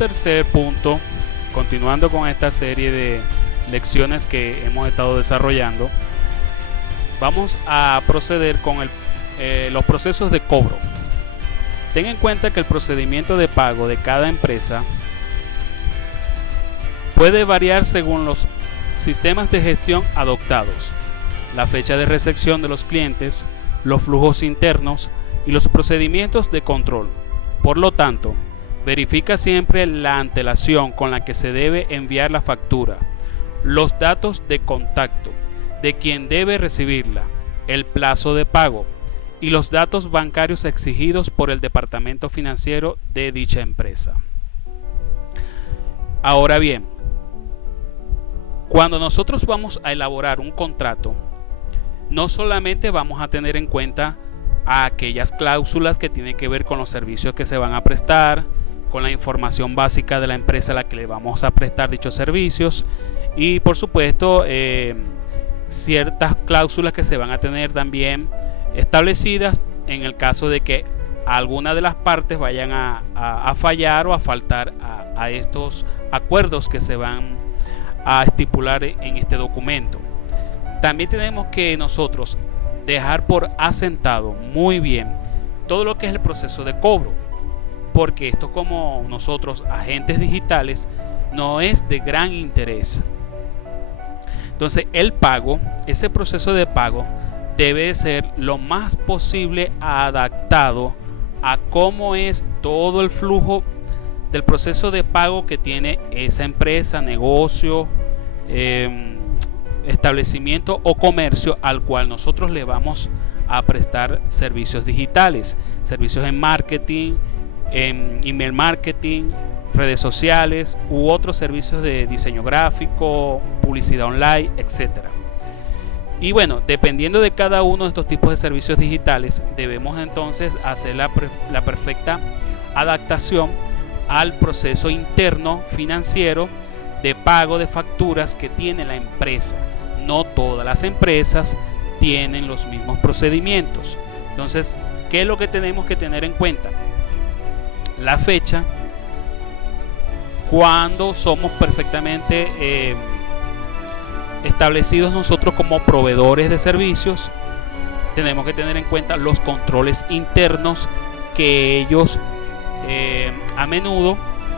tercer punto, continuando con esta serie de lecciones que hemos estado desarrollando, vamos a proceder con los procesos de cobro. Ten en cuenta que el procedimiento de pago de cada empresa puede variar según los sistemas de gestión adoptados, la fecha de recepción de los clientes, los flujos internos y los procedimientos de control. Por lo tanto, verifica siempre la antelación con la que se debe enviar la factura, los datos de contacto de quien debe recibirla, el plazo de pago y los datos bancarios exigidos por el departamento financiero de dicha empresa. Ahora bien, cuando nosotros vamos a elaborar un contrato, no solamente vamos a tener en cuenta aquellas cláusulas que tienen que ver con los servicios que se van a prestar, con la información básica de la empresa a la que le vamos a prestar dichos servicios y por supuesto ciertas cláusulas que se van a tener también establecidas en el caso de que alguna de las partes vayan a fallar o a faltar a estos acuerdos que se van a estipular en este documento. También tenemos que nosotros dejar por asentado muy bien todo lo que es el proceso de cobro, porque esto, como nosotros agentes digitales, no es de gran interés. Entonces el pago, ese proceso de pago debe ser lo más posible adaptado a cómo es todo el flujo del proceso de pago que tiene esa empresa, negocio, establecimiento o comercio al cual nosotros le vamos a prestar servicios digitales, servicios en marketing, en email marketing, redes sociales u otros servicios de diseño gráfico, publicidad online, etcétera. Y bueno, dependiendo de cada uno de estos tipos de servicios digitales, debemos entonces hacer la perfecta adaptación al proceso interno financiero de pago de facturas que tiene la empresa. No todas las empresas tienen los mismos procedimientos. Entonces, ¿qué es lo que tenemos que tener en cuenta? La fecha, cuando somos perfectamente establecidos nosotros como proveedores de servicios, tenemos que tener en cuenta los controles internos que ellos a menudo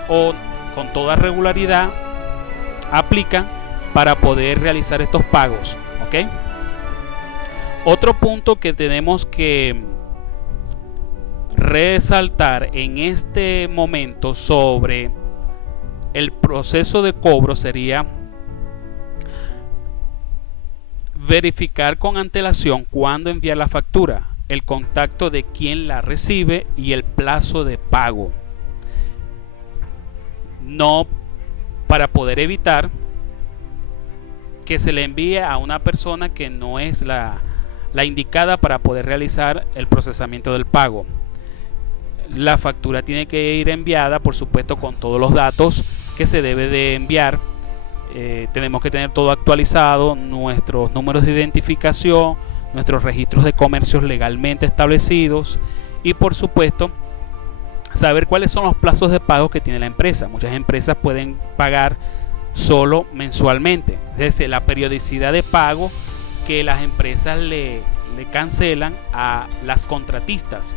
o con toda regularidad aplican para poder realizar estos pagos, ¿ok? Otro punto que tenemos que resaltar en este momento sobre el proceso de cobro sería verificar con antelación cuándo enviar la factura, el contacto de quien la recibe y el plazo de pago. No, para poder evitar que se le envíe a una persona que no es la indicada para poder realizar el procesamiento del pago. La factura tiene que ir enviada, por supuesto, con todos los datos que se debe de enviar. Tenemos que tener todo actualizado, nuestros números de identificación, nuestros registros de comercios legalmente establecidos y por supuesto saber cuáles son los plazos de pago que tiene la empresa. Muchas empresas pueden pagar solo mensualmente, es decir, la periodicidad de pago que las empresas le cancelan a las contratistas,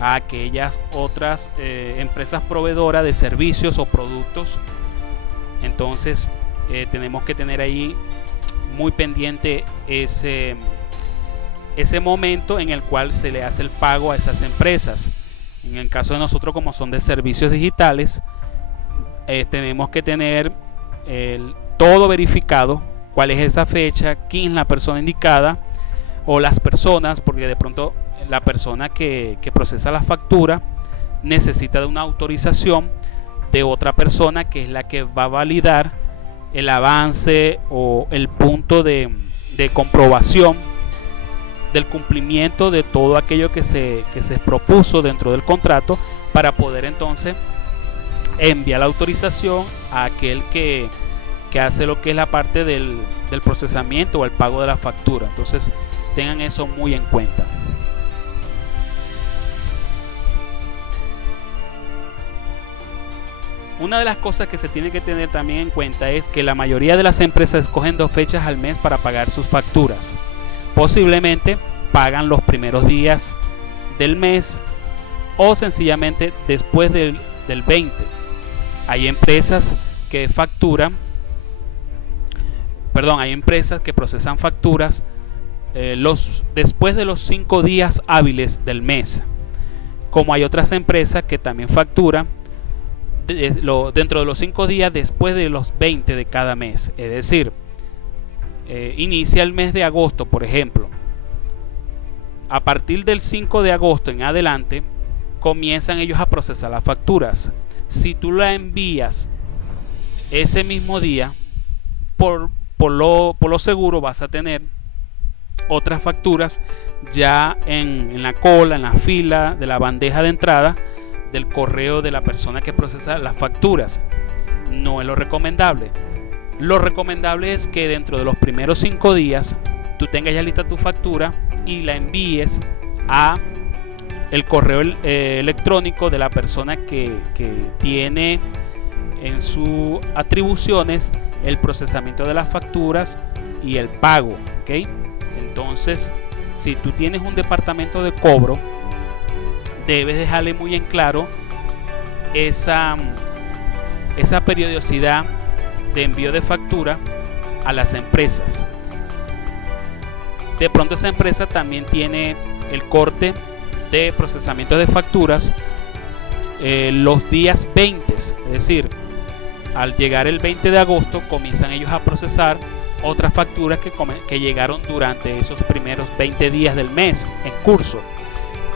a aquellas otras empresas proveedoras de servicios o productos. Entonces tenemos que tener ahí muy pendiente ese momento en el cual se le hace el pago a esas empresas. En el caso de nosotros, como son de servicios digitales, tenemos que tener todo verificado, cuál es esa fecha, quién es la persona indicada o las personas, porque de pronto la persona que procesa la factura necesita de una autorización de otra persona que es la que va a validar el avance o el punto de comprobación del cumplimiento de todo aquello que se propuso dentro del contrato para poder entonces enviar la autorización a aquel que hace lo que es la parte del procesamiento o el pago de la factura. Entonces tengan eso muy en cuenta. Una de las cosas que se tiene que tener también en cuenta es que la mayoría de las empresas escogen 2 fechas al mes para pagar sus facturas. Posiblemente pagan los primeros días del mes o sencillamente después del 20. Hay empresas que procesan facturas después de los 5 días hábiles del mes. Como hay otras empresas que también facturan dentro de los 5 días después de los 20 de cada mes. Es decir, inicia el mes de agosto, por ejemplo. A partir del 5 de agosto en adelante comienzan ellos a procesar las facturas. Si tú la envías ese mismo día, por lo seguro vas a tener otras facturas ya en la cola, en la fila de la bandeja de entrada del correo de la persona que procesa las facturas. No es lo recomendable. Lo recomendable es que dentro de los primeros 5 días tú tengas ya lista tu factura y la envíes a el correo electrónico de la persona que tiene en sus atribuciones el procesamiento de las facturas y el pago, ¿ok? Entonces, si tú tienes un departamento de cobro, debes dejarle muy en claro esa periodicidad de envío de factura a las empresas. De pronto esa empresa también tiene el corte de procesamiento de facturas los días 20, es decir, al llegar el 20 de agosto comienzan ellos a procesar otras facturas que llegaron durante esos primeros 20 días del mes en curso.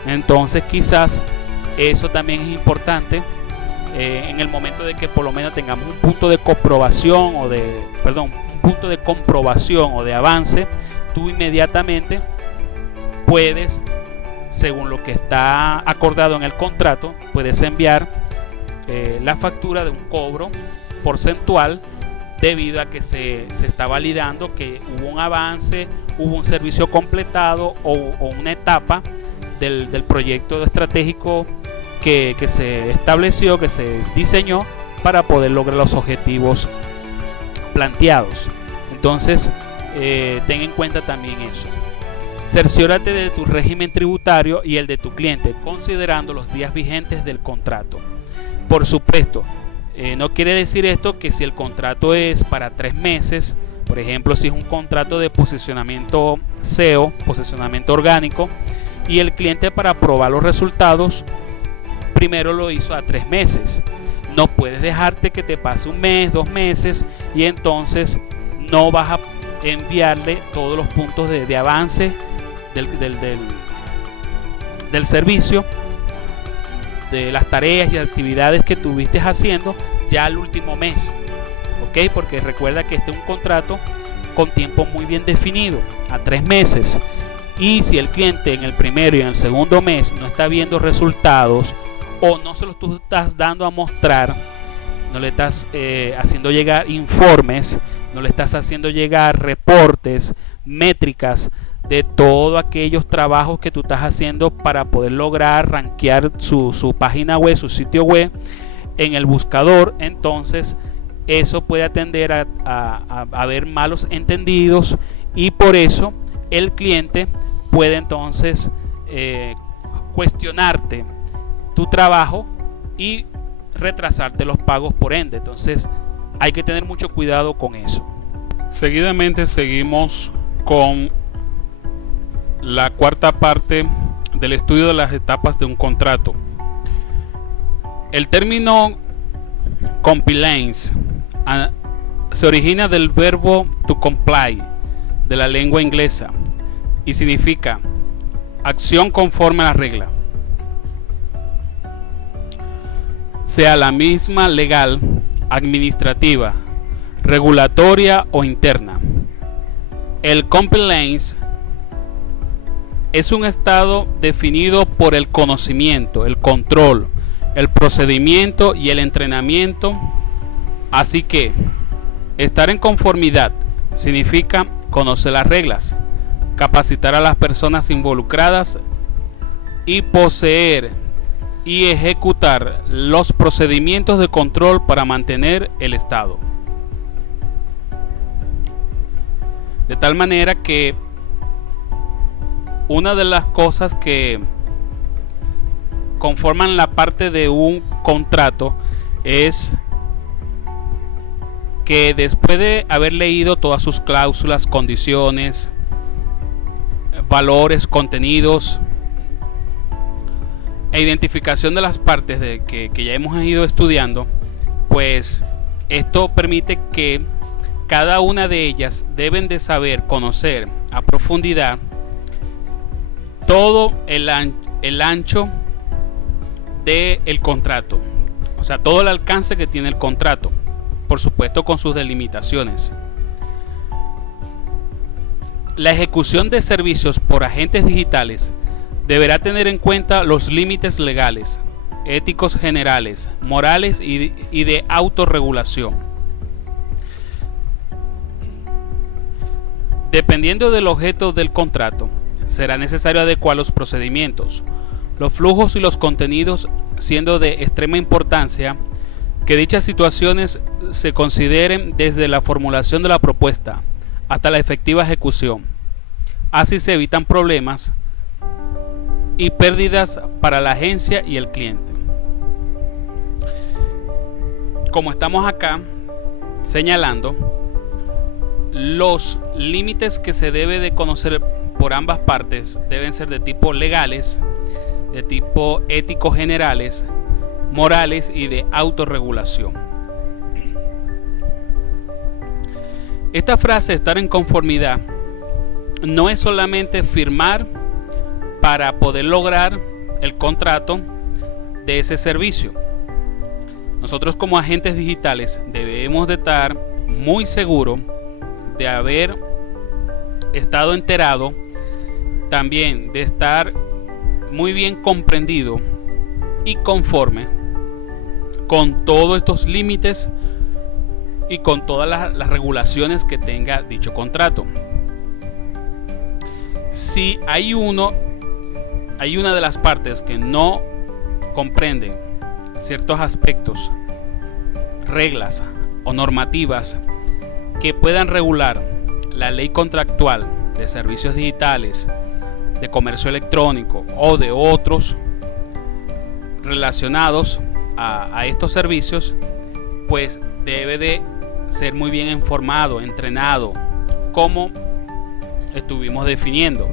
Entonces quizás eso también es importante en el momento de que por lo menos tengamos un punto de comprobación o de avance. Tú inmediatamente puedes, según lo que está acordado en el contrato, puedes enviar la factura de un cobro porcentual debido a que se está validando que hubo un avance, hubo un servicio completado o una etapa del proyecto estratégico que se estableció, que se diseñó para poder lograr los objetivos planteados. Entonces, ten en cuenta también eso. Cerciórate de tu régimen tributario y el de tu cliente, considerando los días vigentes del contrato. Por supuesto, no quiere decir esto que si el contrato es para 3 meses, por ejemplo, si es un contrato de posicionamiento SEO, posicionamiento orgánico, y el cliente para probar los resultados primero lo hizo a 3 meses. No puedes dejarte que te pase un mes, 2 meses y entonces no vas a enviarle todos los puntos de avance del servicio, de las tareas y actividades que tuviste haciendo ya al último mes, ¿ok? Porque recuerda que este es un contrato con tiempo muy bien definido, a 3 meses. Y si el cliente en el primero y en el segundo mes no está viendo resultados o no se los tú estás dando a mostrar, no le estás haciendo llegar informes, no le estás haciendo llegar reportes, métricas de todos aquellos trabajos que tú estás haciendo para poder lograr rankear su página web, su sitio web en el buscador, entonces eso puede atender a haber malos entendidos y por eso el cliente puede entonces cuestionarte tu trabajo y retrasarte los pagos por ende. Entonces hay que tener mucho cuidado con eso. Seguidamente seguimos con la cuarta parte del estudio de las etapas de un contrato. El término compliance se origina del verbo to comply de la lengua inglesa y significa acción conforme a la regla, sea la misma legal, administrativa, regulatoria o interna. El compliance es un estado definido por el conocimiento, el control, el procedimiento y el entrenamiento. Así que estar en conformidad significa conocer las reglas, capacitar a las personas involucradas y poseer y ejecutar los procedimientos de control para mantener el estado. De tal manera que una de las cosas que conforman la parte de un contrato es que después de haber leído todas sus cláusulas, condiciones, valores, contenidos e identificación de las partes que ya hemos ido estudiando, pues esto permite que cada una de ellas deben de saber conocer a profundidad todo el ancho del contrato, o sea, todo el alcance que tiene el contrato, por supuesto con sus delimitaciones. La ejecución de servicios por agentes digitales deberá tener en cuenta los límites legales, éticos generales, morales y de autorregulación. Dependiendo del objeto del contrato, será necesario adecuar los procedimientos, los flujos y los contenidos, siendo de extrema importancia que dichas situaciones se consideren desde la formulación de la propuesta hasta la efectiva ejecución. Así se evitan problemas y pérdidas para la agencia y el cliente. Como estamos acá señalando, los límites que se debe de conocer por ambas partes deben ser de tipo legales, de tipo éticos generales, morales y de autorregulación. Esta frase, estar en conformidad, no es solamente firmar para poder lograr el contrato de ese servicio. Nosotros como agentes digitales debemos de estar muy seguros de haber estado enterado, también de estar muy bien comprendido y conforme con todos estos límites y con todas las regulaciones que tenga dicho contrato. Si hay una de las partes que no comprende ciertos aspectos, reglas o normativas que puedan regular la ley contractual de servicios digitales, de comercio electrónico o de otros relacionados a estos servicios, pues debe de ser muy bien informado, entrenado, como estuvimos definiendo.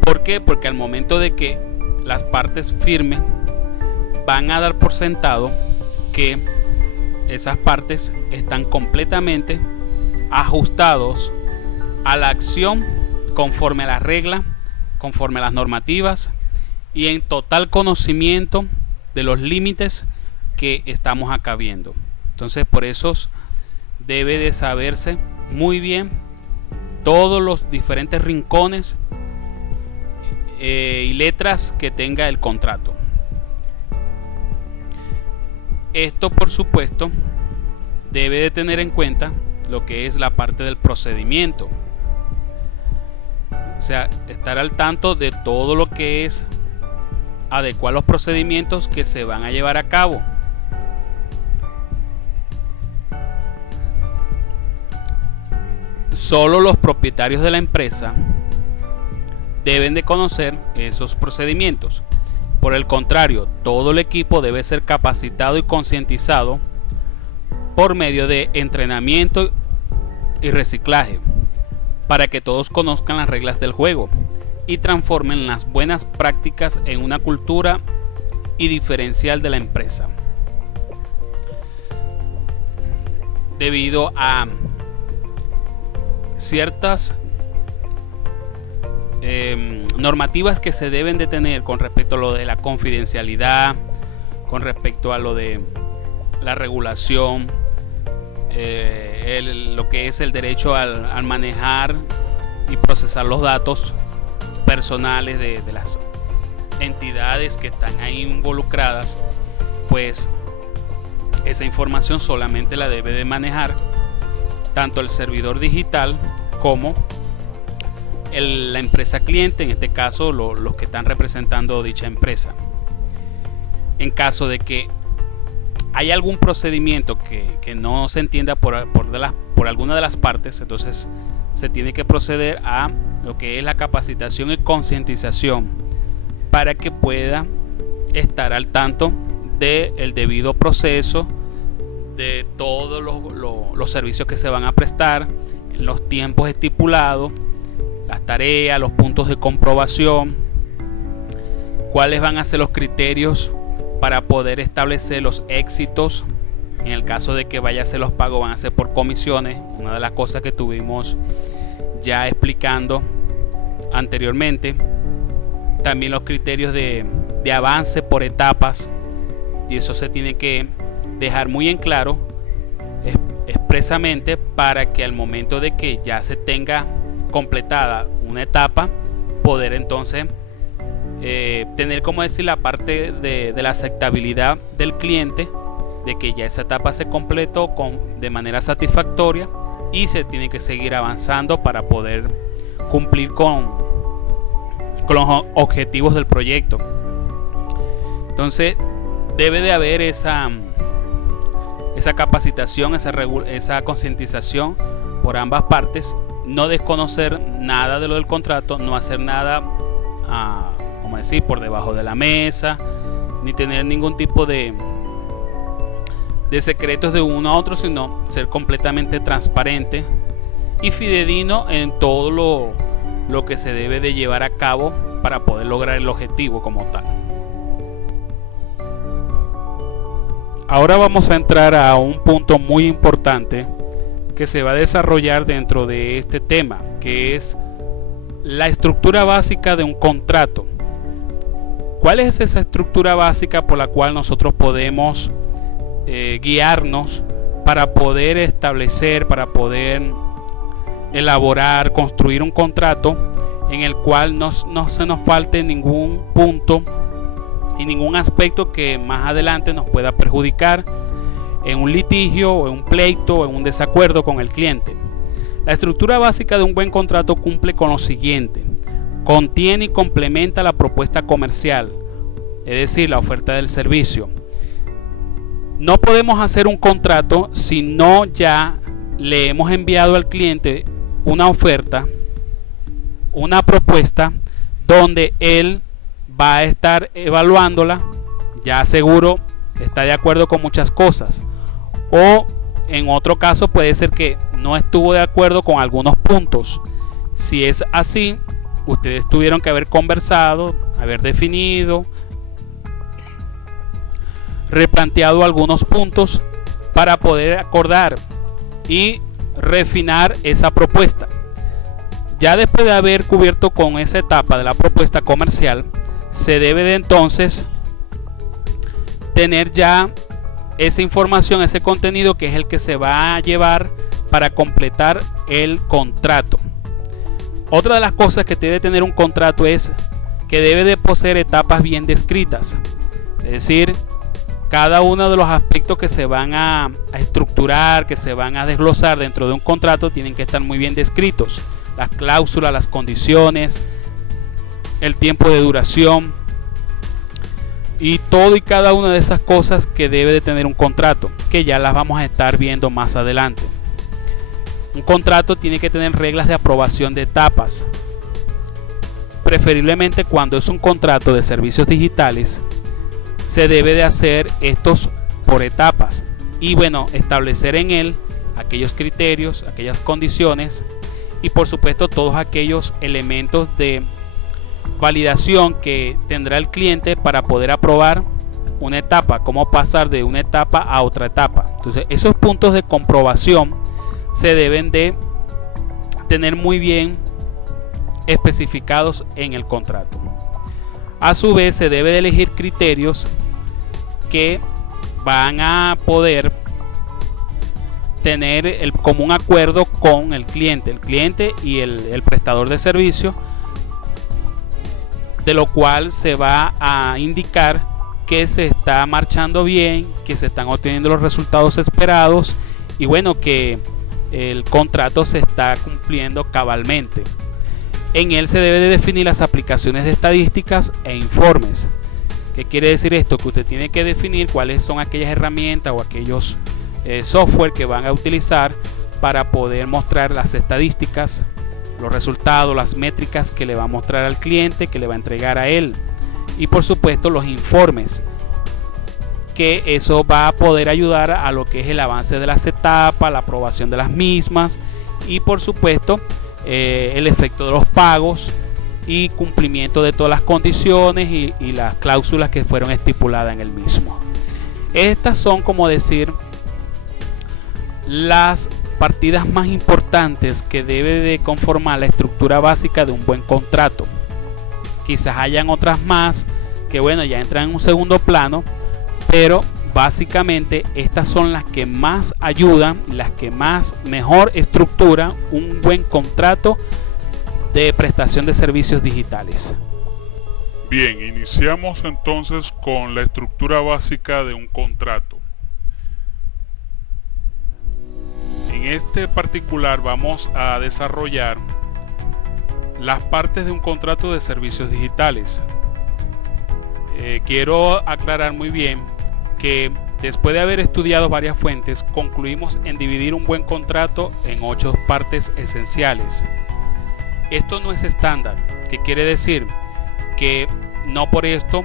¿Por qué? Porque al momento de que las partes firmen, van a dar por sentado que esas partes están completamente ajustados a la acción conforme a la regla, conforme a las normativas y en total conocimiento de los límites que estamos acá viendo. Entonces, por eso debe de saberse muy bien todos los diferentes rincones y letras que tenga el contrato. Esto, por supuesto, debe de tener en cuenta lo que es la parte del procedimiento. O sea, estar al tanto de todo lo que es adecuar los procedimientos que se van a llevar a cabo. Solo los propietarios de la empresa deben de conocer esos procedimientos. Por el contrario, todo el equipo debe ser capacitado y concientizado por medio de entrenamiento y reciclaje para que todos conozcan las reglas del juego y transformen las buenas prácticas en una cultura y diferencial de la empresa. Debido a ciertas normativas que se deben de tener con respecto a lo de la confidencialidad, con respecto a lo de la regulación, lo que es el derecho al manejar y procesar los datos personales de las entidades que están ahí involucradas, pues esa información solamente la debe de manejar tanto el servidor digital como la empresa cliente, en este caso los que están representando dicha empresa. En caso de que hay algún procedimiento que no se entienda por alguna de las partes, entonces se tiene que proceder a lo que es la capacitación y concientización para que pueda estar al tanto del debido proceso, de todos los servicios que se van a prestar, en los tiempos estipulados, las tareas, los puntos de comprobación, cuáles van a ser los criterios para poder establecer los éxitos. En el caso de que vaya a ser los pagos, van a ser por comisiones, una de las cosas que tuvimos ya explicando anteriormente. También los criterios de avance por etapas, y eso se tiene que dejar muy en claro expresamente para que al momento de que ya se tenga completada una etapa, poder entonces tener, como decir, la parte de la aceptabilidad del cliente, de que ya esa etapa se completó de manera satisfactoria, y se tiene que seguir avanzando para poder cumplir con los objetivos del proyecto. Entonces debe de haber esa capacitación, esa concientización por ambas partes, no desconocer nada de lo del contrato, no hacer nada como decir, por debajo de la mesa, ni tener ningún tipo de secretos de uno a otro, sino ser completamente transparente y fidedigno en todo lo que se debe de llevar a cabo para poder lograr el objetivo como tal. Ahora vamos a entrar a un punto muy importante que se va a desarrollar dentro de este tema, que es la estructura básica de un contrato. ¿Cuál es esa estructura básica por la cual nosotros podemos guiarnos para poder establecer, para poder elaborar, construir un contrato en el cual no se nos falte ningún punto y ningún aspecto que más adelante nos pueda perjudicar en un litigio o en un pleito o en un desacuerdo con el cliente? La estructura básica de un buen contrato cumple con lo siguiente: contiene y complementa la propuesta comercial, es decir, la oferta del servicio. No podemos hacer un contrato si no ya le hemos enviado al cliente una oferta, una propuesta, donde él va a estar evaluándola, ya seguro está de acuerdo con muchas cosas, o en otro caso puede ser que no estuvo de acuerdo con algunos puntos. Si es así, ustedes tuvieron que haber conversado, haber definido, replanteado algunos puntos para poder acordar y refinar esa propuesta. Ya después de haber cubierto con esa etapa de la propuesta comercial, se debe de entonces tener ya esa información, ese contenido, que es el que se va a llevar para completar el contrato. Otra de las cosas que debe tener un contrato es que debe de poseer etapas bien descritas, es decir, cada uno de los aspectos que se van a estructurar, que se van a desglosar dentro de un contrato, tienen que estar muy bien descritos. Las cláusulas, las condiciones, el tiempo de duración y todo y cada una de esas cosas que debe de tener un contrato, que ya las vamos a estar viendo más adelante. Un contrato tiene que tener reglas de aprobación de etapas. Preferiblemente, cuando es un contrato de servicios digitales, se debe de hacer estos por etapas y establecer en él aquellos criterios, aquellas condiciones y por supuesto todos aquellos elementos de validación que tendrá el cliente para poder aprobar una etapa, cómo pasar de una etapa a otra etapa. Entonces, esos puntos de comprobación se deben de tener muy bien especificados en el contrato. A su vez, se debe de elegir criterios que van a poder tener el común acuerdo con el cliente y el prestador de servicio, de lo cual se va a indicar que se está marchando bien, que se están obteniendo los resultados esperados y que el contrato se está cumpliendo cabalmente. En él se debe de definir las aplicaciones de estadísticas e informes ¿Qué quiere decir esto? Que usted tiene que definir cuáles son aquellas herramientas o aquellos software que van a utilizar para poder mostrar las estadísticas, los resultados, las métricas que le va a mostrar al cliente, que le va a entregar a él. Y por supuesto los informes, que eso va a poder ayudar a lo que es el avance de las etapas, la aprobación de las mismas y por supuesto el efecto de los pagos y cumplimiento de todas las condiciones y las cláusulas que fueron estipuladas en el mismo. Estas son, como decir, las partidas más importantes que debe de conformar la estructura básica de un buen contrato. Quizás hayan otras más que bueno, ya entran en un segundo plano, pero básicamente estas son las que más ayudan, las que más mejor estructuran un buen contrato de prestación de servicios digitales. Bien, iniciamos entonces con la estructura básica de un contrato. En este particular vamos a desarrollar las partes de un contrato de servicios digitales. Quiero aclarar muy bien que después de haber estudiado varias fuentes, concluimos en dividir un buen contrato en 8 partes esenciales. Esto no es estándar, ¿qué quiere decir? Que no por esto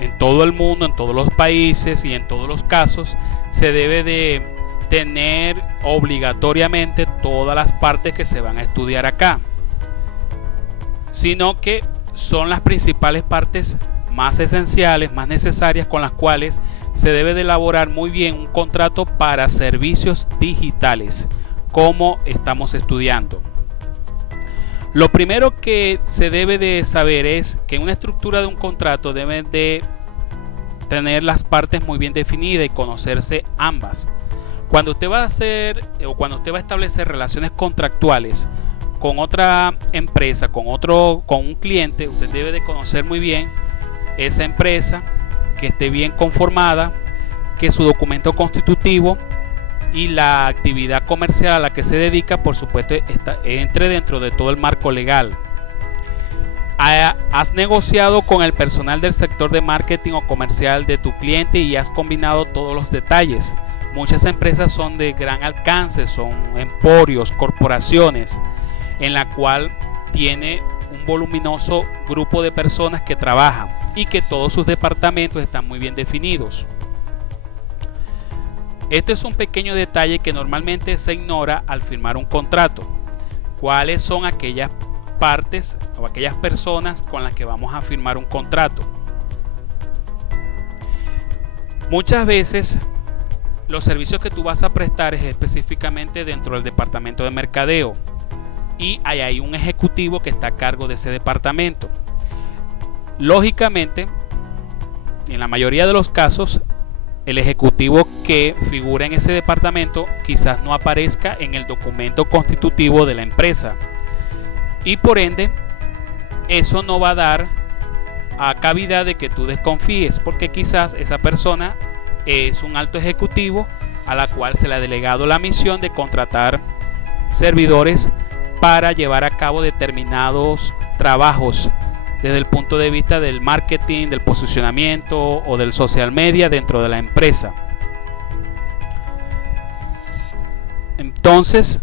en todo el mundo, en todos los países y en todos los casos se debe de tener obligatoriamente todas las partes que se van a estudiar acá, sino que son las principales partes más esenciales, más necesarias, con las cuales se debe de elaborar muy bien un contrato para servicios digitales, como estamos estudiando. Lo primero que se debe de saber es que una estructura de un contrato debe de tener las partes muy bien definidas y conocerse ambas. Cuando usted va a hacer o cuando usted va a establecer relaciones contractuales con otra empresa, con un cliente, usted debe de conocer muy bien esa empresa, que esté bien conformada, que su documento constitutivo y la actividad comercial a la que se dedica, por supuesto, entre dentro de todo el marco legal. Has negociado con el personal del sector de marketing o comercial de tu cliente y has combinado todos los detalles. Muchas empresas son de gran alcance, son emporios, corporaciones, en la cual tiene un voluminoso grupo de personas que trabajan y que todos sus departamentos están muy bien definidos. Este es un pequeño detalle que normalmente se ignora al firmar un contrato. ¿Cuáles son aquellas partes o aquellas personas con las que vamos a firmar un contrato? Muchas veces los servicios que tú vas a prestar es específicamente dentro del departamento de mercadeo y hay un ejecutivo que está a cargo de ese departamento. Lógicamente, en la mayoría de los casos, el ejecutivo que figura en ese departamento quizás no aparezca en el documento constitutivo de la empresa y por ende eso no va a dar a cabida de que tú desconfíes, porque quizás esa persona es un alto ejecutivo a la cual se le ha delegado la misión de contratar servidores para llevar a cabo determinados trabajos desde el punto de vista del marketing, del posicionamiento o del social media dentro de la empresa. Entonces,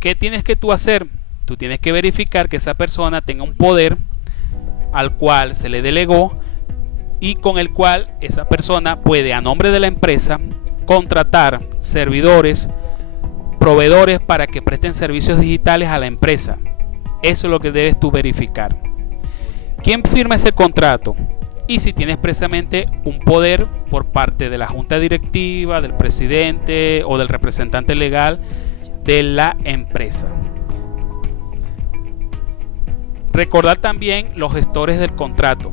¿qué tienes que tú hacer? Tú tienes que verificar que esa persona tenga un poder al cual se le delegó y con el cual esa persona puede, a nombre de la empresa, contratar servidores, proveedores para que presten servicios digitales a la empresa. Eso es lo que debes tú verificar. ¿Quién firma ese contrato? Y si tiene expresamente un poder por parte de la junta directiva, del presidente o del representante legal de la empresa. Recordar también los gestores del contrato,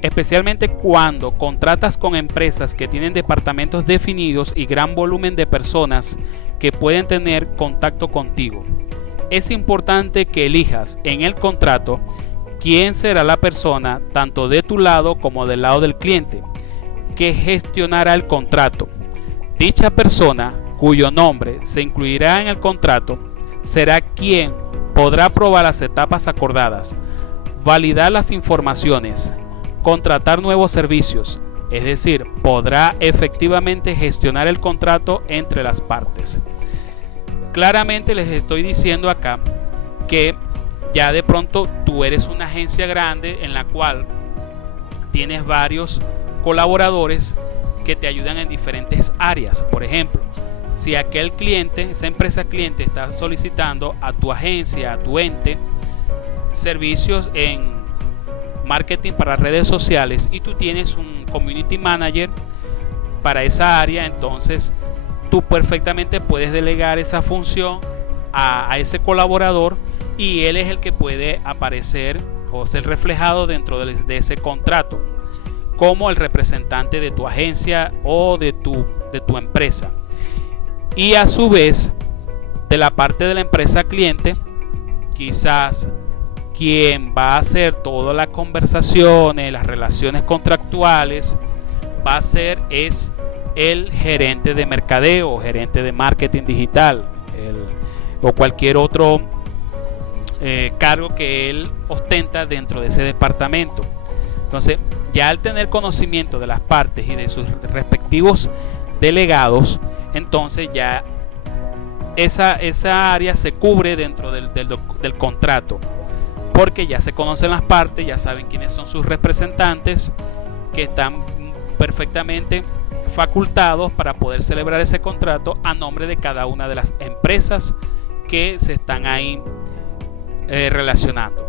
especialmente cuando contratas con empresas que tienen departamentos definidos y gran volumen de personas que pueden tener contacto contigo. Es importante que elijas en el contrato quién será la persona, tanto de tu lado como del lado del cliente, que gestionará el contrato. Dicha persona, cuyo nombre se incluirá en el contrato, será quien podrá aprobar las etapas acordadas, validar las informaciones, contratar nuevos servicios, es decir, podrá efectivamente gestionar el contrato entre las partes. Claramente les estoy diciendo acá que ya de pronto tú eres una agencia grande en la cual tienes varios colaboradores que te ayudan en diferentes áreas. Por ejemplo, si aquel cliente, esa empresa cliente, está solicitando a tu agencia, a tu ente, servicios en marketing para redes sociales y tú tienes un community manager para esa área, entonces tú perfectamente puedes delegar esa función a ese colaborador y él es el que puede aparecer o ser reflejado dentro de ese contrato como el representante de tu agencia o de tu empresa. Y a su vez, de la parte de la empresa cliente, quizás quien va a hacer todas las conversaciones, las relaciones contractuales, va a ser es el gerente de mercadeo o gerente de marketing digital o cualquier otro cargo que él ostenta dentro de ese departamento. Entonces, ya al tener conocimiento de las partes y de sus respectivos delegados, entonces ya esa área se cubre dentro del contrato, porque ya se conocen las partes, ya saben quiénes son sus representantes, que están perfectamente facultados para poder celebrar ese contrato a nombre de cada una de las empresas que se están ahí relacionando.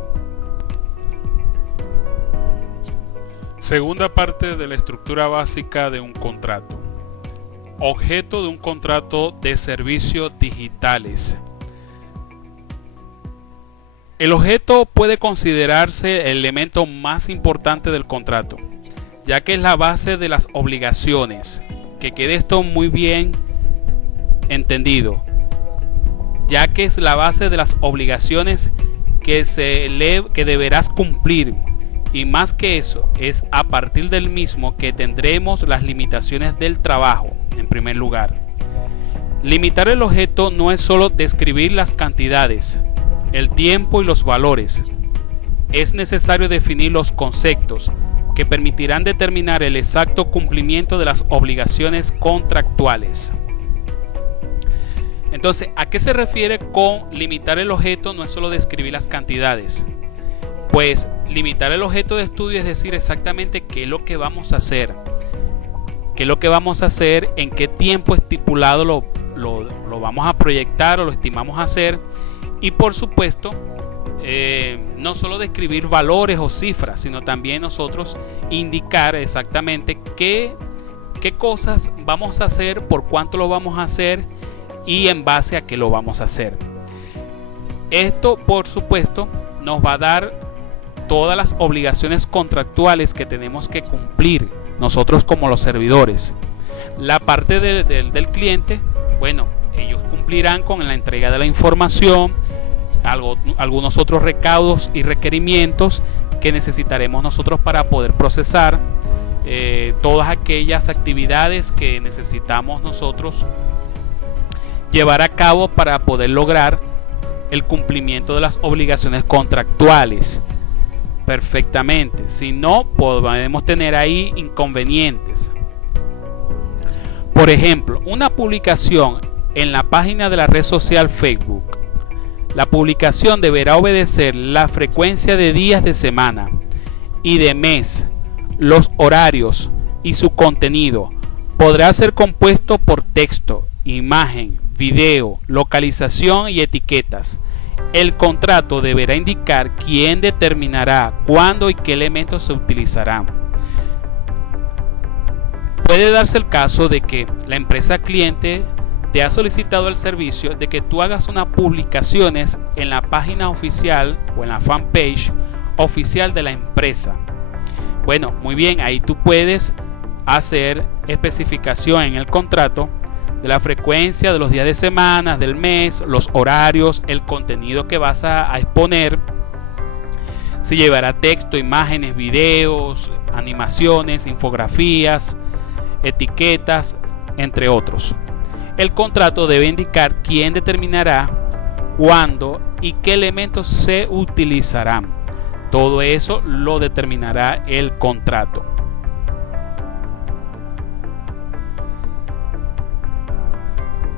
Segunda parte de la estructura básica de un contrato. Objeto de un contrato de servicios digitales. El objeto puede considerarse el elemento más importante del contrato, ya que es la base de las obligaciones. Que quede esto muy bien entendido, ya que es la base de las obligaciones que deberás cumplir. Y más que eso, es a partir del mismo que tendremos las limitaciones del trabajo. En primer lugar, limitar el objeto no es solo describir las cantidades, el tiempo y los valores. Es necesario definir los conceptos que permitirán determinar el exacto cumplimiento de las obligaciones contractuales. Entonces, ¿a qué se refiere con limitar el objeto? No es solo describir las cantidades. Pues limitar el objeto de estudio es decir exactamente qué es lo que vamos a hacer. Qué es lo que vamos a hacer, en qué tiempo estipulado lo vamos a proyectar o lo estimamos hacer. Y por supuesto, no solo describir valores o cifras, sino también nosotros indicar exactamente qué cosas vamos a hacer, por cuánto lo vamos a hacer y en base a qué lo vamos a hacer. Esto, por supuesto, nos va a dar todas las obligaciones contractuales que tenemos que cumplir nosotros como los servidores. La parte del cliente, bueno, ellos cumplirán con la entrega de la información, algunos otros recaudos y requerimientos que necesitaremos nosotros para poder procesar todas aquellas actividades que necesitamos nosotros llevar a cabo para poder lograr el cumplimiento de las obligaciones contractuales perfectamente. Si no, podemos tener ahí inconvenientes. Por ejemplo, una publicación en la página de la red social Facebook. La publicación deberá obedecer la frecuencia de días de semana y de mes, los horarios y su contenido. Podrá ser compuesto por texto, imagen, video, localización y etiquetas. El contrato deberá indicar quién determinará cuándo y qué elementos se utilizarán. Puede darse el caso de que la empresa cliente te ha solicitado el servicio de que tú hagas unas publicaciones en la página oficial o en la fanpage oficial de la empresa. Bueno, muy bien, ahí tú puedes hacer especificación en el contrato de la frecuencia de los días de semana, del mes, los horarios, el contenido que vas a exponer, si llevará texto, imágenes, videos, animaciones, infografías, etiquetas, entre otros. El contrato debe indicar quién determinará cuándo y qué elementos se utilizarán. Todo eso lo determinará el contrato.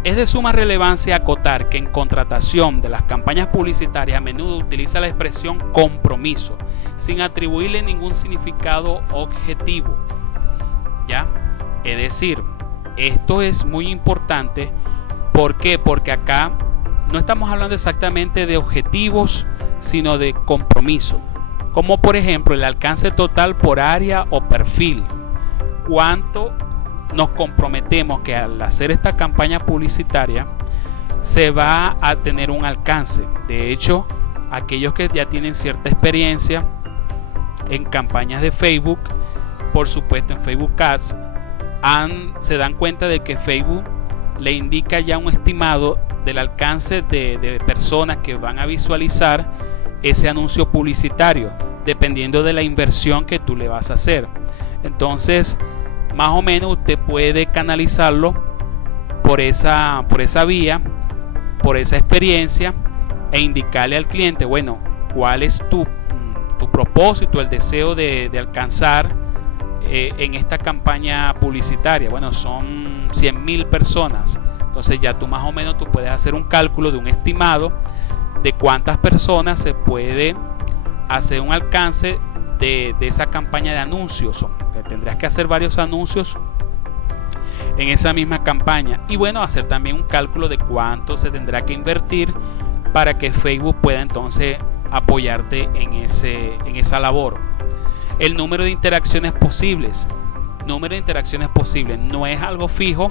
Es de suma relevancia acotar que en contratación de las campañas publicitarias a menudo utiliza la expresión compromiso sin atribuirle ningún significado objetivo. ¿Ya? Es decir, esto es muy importante. ¿Por qué? Porque acá no estamos hablando exactamente de objetivos, sino de compromiso. Como por ejemplo el alcance total por área o perfil. ¿Cuánto nos comprometemos que al hacer esta campaña publicitaria se va a tener un alcance? De hecho, aquellos que ya tienen cierta experiencia en campañas de Facebook, por supuesto en Facebook Ads, se dan cuenta de que Facebook le indica ya un estimado del alcance de personas que van a visualizar ese anuncio publicitario, dependiendo de la inversión que tú le vas a hacer. Entonces, más o menos usted puede canalizarlo por esa vía, por esa experiencia, e indicarle al cliente, bueno, cuál es tu propósito, el deseo de alcanzar en esta campaña publicitaria. Bueno, son 100,000 personas. Entonces ya tú más o menos tú puedes hacer un cálculo de un estimado de cuántas personas se puede hacer un alcance de esa campaña de anuncios. Tendrás que hacer varios anuncios en esa misma campaña, y bueno, hacer también un cálculo de cuánto se tendrá que invertir para que Facebook pueda entonces apoyarte en esa labor. El número de interacciones posibles. Número de interacciones posibles no es algo fijo,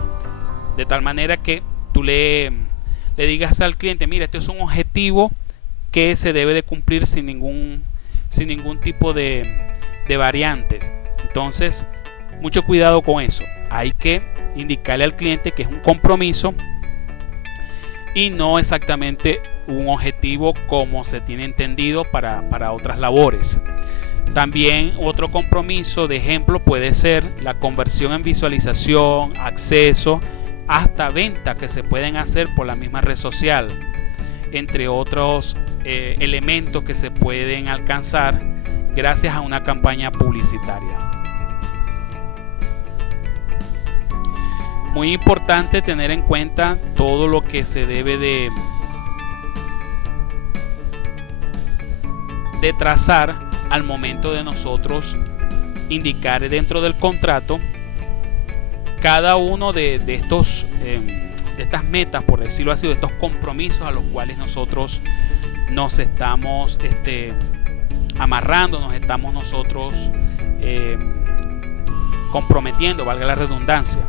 de tal manera que tú le digas al cliente, mira, este es un objetivo que se debe de cumplir sin ningún tipo de variantes. Entonces, mucho cuidado con eso. Hay que indicarle al cliente que es un compromiso y no exactamente un objetivo como se tiene entendido para otras labores. También otro compromiso de ejemplo puede ser la conversión en visualización, acceso, hasta ventas que se pueden hacer por la misma red social, entre otros elementos que se pueden alcanzar gracias a una campaña publicitaria. Muy importante tener en cuenta todo lo que se debe de trazar al momento de nosotros indicar dentro del contrato cada uno de estas metas, por decirlo así, de estos compromisos a los cuales nosotros nos estamos amarrando, nos estamos nosotros comprometiendo, valga la redundancia.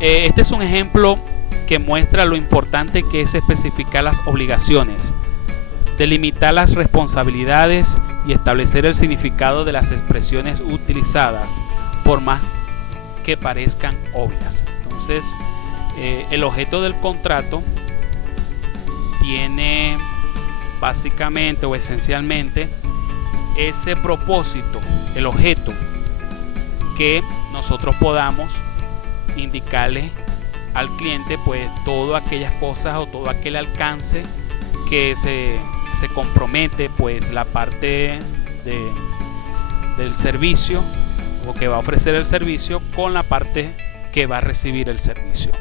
Este es un ejemplo que muestra lo importante que es especificar las obligaciones, delimitar las responsabilidades y establecer el significado de las expresiones utilizadas, por más que parezcan obvias. Entonces, el objeto del contrato tiene básicamente o esencialmente ese propósito, el objeto, que nosotros podamos indicarle al cliente pues todas aquellas cosas o todo aquel alcance que se compromete pues la parte del servicio o que va a ofrecer el servicio con la parte que va a recibir el servicio.